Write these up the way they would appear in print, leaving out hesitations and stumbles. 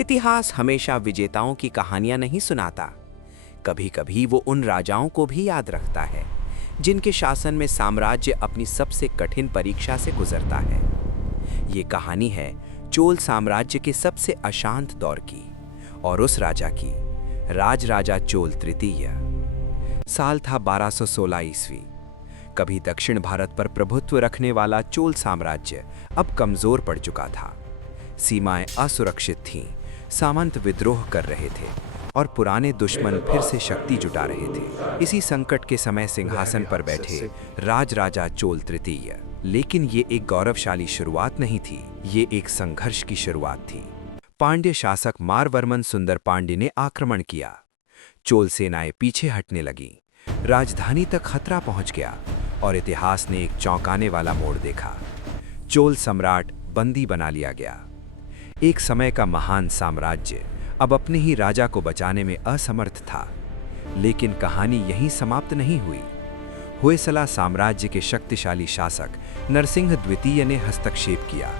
इतिहास हमेशा विजेताओं की कहानियां नहीं सुनाता। कभी कभी वो उन राजाओं को भी याद रखता है जिनके शासन में साम्राज्य अपनी सबसे कठिन परीक्षा से गुजरता है। ये कहानी है चोल साम्राज्य के सबसे अशांत दौर की और उस राजा की, राजराजा चोल तृतीय। साल था 1216 ईस्वी। कभी दक्षिण भारत पर प्रभुत्व रखने वाला चोल साम्राज्य अब कमजोर पड़ चुका था। सीमाएं असुरक्षित थीं, सामंत विद्रोह कर रहे थे और पुराने दुश्मन फिर से शक्ति जुटा रहे थे। इसी संकट के समय सिंहासन पर बैठे राजराजा चोल तृतीय। लेकिन ये एक गौरवशाली शुरुआत नहीं थी, ये एक संघर्ष की शुरुआत थी। पांड्य शासक मारवर्मन सुंदर पांड्य ने आक्रमण किया। चोल सेनाएं पीछे हटने लगीं, राजधानी तक खतरा पहुंच गया और इतिहास ने एक चौंकाने वाला मोड़ देखा। चोल सम्राट बंदी बना लिया गया। एक समय का महान साम्राज्य अब अपने ही राजा को बचाने में असमर्थ था। लेकिन कहानी यहीं समाप्त नहीं हुई। होयसला साम्राज्य के शक्तिशाली शासक नरसिंह द्वितीय ने हस्तक्षेप किया।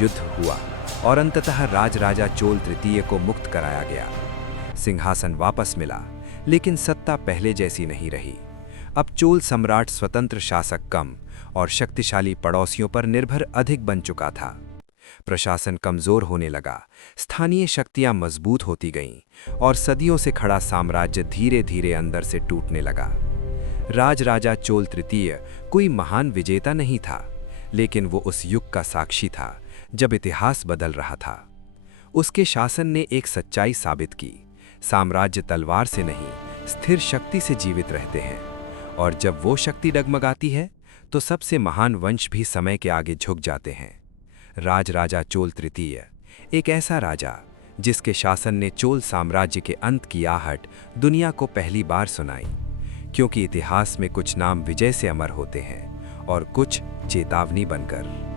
युद्ध हुआ और अंततः राजराजा चोल तृतीय को मुक्त कराया गया। सिंहासन वापस मिला, लेकिन सत्ता पहले जैसी नहीं रही। अब चोल सम्राट स्वतंत्र शासक कम और शक्तिशाली पड़ोसियों पर निर्भर अधिक बन चुका था। प्रशासन कमजोर होने लगा, स्थानीय शक्तियां मजबूत होती गईं और सदियों से खड़ा साम्राज्य धीरे धीरे अंदर से टूटने लगा। राजराजा चोल तृतीय कोई महान विजेता नहीं था, लेकिन वो उस युग का साक्षी था जब इतिहास बदल रहा था। उसके शासन ने एक सच्चाई साबित की, साम्राज्य तलवार से नहीं, स्थिर शक्ति से जीवित रहते हैं। और जब वो शक्ति डगमगाती है तो सबसे महान वंश भी समय के आगे झुक जाते हैं। राजराजा चोल तृतीय, एक ऐसा राजा जिसके शासन ने चोल साम्राज्य के अंत की आहट दुनिया को पहली बार सुनाई। क्योंकि इतिहास में कुछ नाम विजय से अमर होते हैं और कुछ चेतावनी बनकर।